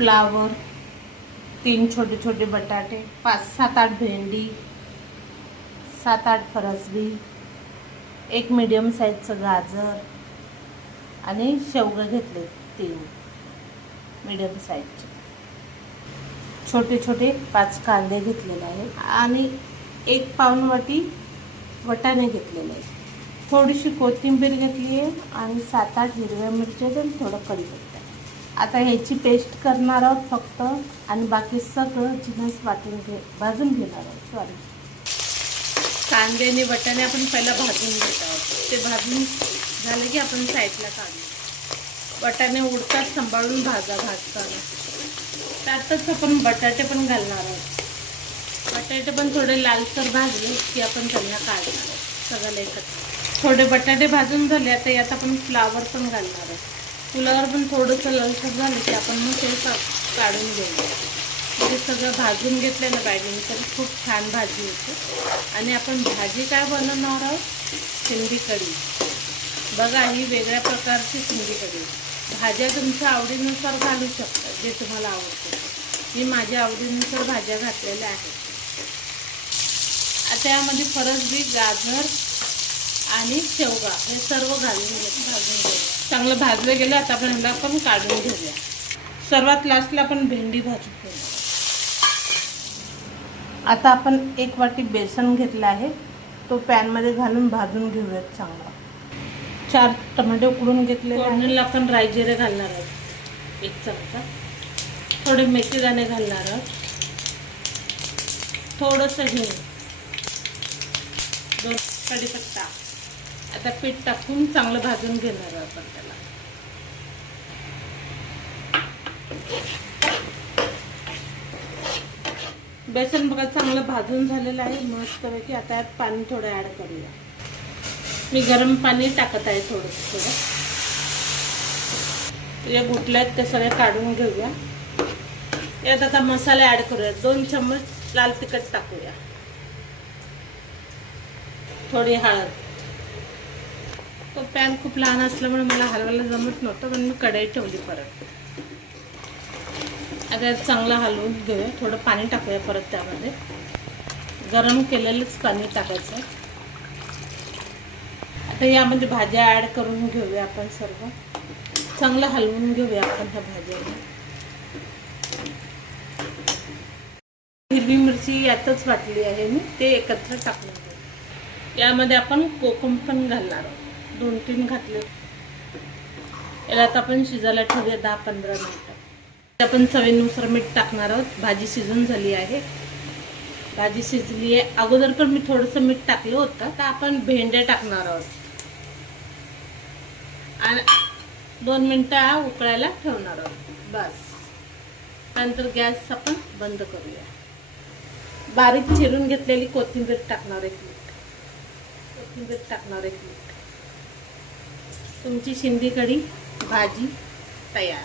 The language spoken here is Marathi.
फ्लावर, 3 छोटे छोटे बटाटे, 5-7-8 भेंडी, 7-8 फरसबी, एक मीडियम साईजचं गाजर आणि शेवगा घेतले 3 मीडियम साईजचे. छोटे छोटे 5 कांदे घेतलेले आहेत आणि 1 पाऊण वाटी वटाणे घेतलेले आहेत. थोडीशी कोथिंबीर घेतली आहे आणि 7-8 हिरव्या मिरच्या आणि थोडं कढीपत्ता. आता ह्याची पेस्ट करणार आहोत फक्त आणि बाकी सगळं जिन्नस भाजून घेणार आहोत. कांदे आणि वटाणे आपण पहिला भाजून घेत आहोत. ते भाजून झालं की आपण साईडला काढू. वटाणे उडतात सांभाळून भाजताना. त्यातच आपण बटाटे पण घालणार आहोत. बटाटे पण थोडे लालसर भाजले की आपण त्यांना काढणार आहोत सगळं एकत्र. थोडे बटाटे भाजून झाले. आता यात आपण फ्लावर पण घालणार आहोत. फ्लावर पण थोडंसं लालसर झालं की आपण मग ते काढून घेऊया. म्हणजे सगळं भाजून घेतलं ना बायडिंग तर खूप छान भाजी होते. आणि आपण भाजी काय बनवणार आहोत? सिंधी कढी. बघा ही वेगळ्या प्रकारची सिंधी कढी. भाज्या तुमच्या आवडीनुसार घालू शकता जे तुम्हाला आवडतं. मी माझ्या आवडीनुसार भाज्या घातलेल्या आहेत. आता यामध्ये फरसबी, गाजर आणि शेवगा हे सर्व भाजून घेऊ. चांगलं भाजलं गेलं. आता आपण ह्याला पण काढून घेऊया. सर्वात लास्टला आपण भेंडी भाजून घेऊया. आता आपण 1 वाटी बेसन घेतलं आहे. तो पॅनमध्ये घालून भाजून घेऊयात चांगला. 4 टमाटे उकडून घेतले. फोडणीला आपण राई जिरे घालणार आहोत 1 चमचा. थोडे मेथीदाणे घालणार आहोत. थोडंसं हिंग, 2 कढीपत्ता. आता पीठ टाकून चांगलं भाजून घेणार आहोत आपण त्याला. बेसन बघा चांगलं भाजून झालेलं आहे मस्तपैकी. आता यात पाणी थोडं ॲड करूया. मी गरम पाणी टाकत आहे थोडं. या गुटल्या आहेत ते सगळे काढून घेऊया. यात आता मसाले ॲड करूया. 2 चम्मच लाल तिखट टाकूया. थोडी हळद. तो पॅन खूप लहान असल्यामुळे मला हलवायला जमत नव्हतं पण मी कढई ठेवली परत. आता चांगलं हलवून घेऊया. थोडं पाणी टाकूया परत त्यामध्ये. गरम केलेलंच पाणी टाकायचं. आता यामध्ये भाज्या ॲड करून घेऊया आपण सर्व. चांगलं हलवून घेऊया आपण ह्या भाज्या. हिरवी मिरची यातच वाटली आहे मी, ते एकत्र टाकून घेऊ. यामध्ये आपण कोकम पण घालणार आहोत. 2-3 घातले. याला आता आपण शिजायला ठेवूया 10-15 मिनिटं. आपण चवीनुसार मीठ टाकणार आहोत. भाजी शिजून झाली आहे. भाजी शिजली आहे. अगोदर पण मी थोडंसं मीठ टाकलं होतं. तर आपण भेंड्या टाकणार आहोत आणि 2 मिनिटं उकळायला ठेवणार आहोत बस. नंतर गॅस आपण बंद करूया. बारीक चिरून घेतलेली कोथिंबीर टाकणार 1 मिनिट. कोथिंबीर टाकणार 1 मिनिट. तुमची सिंधी कढी भाजी तयार.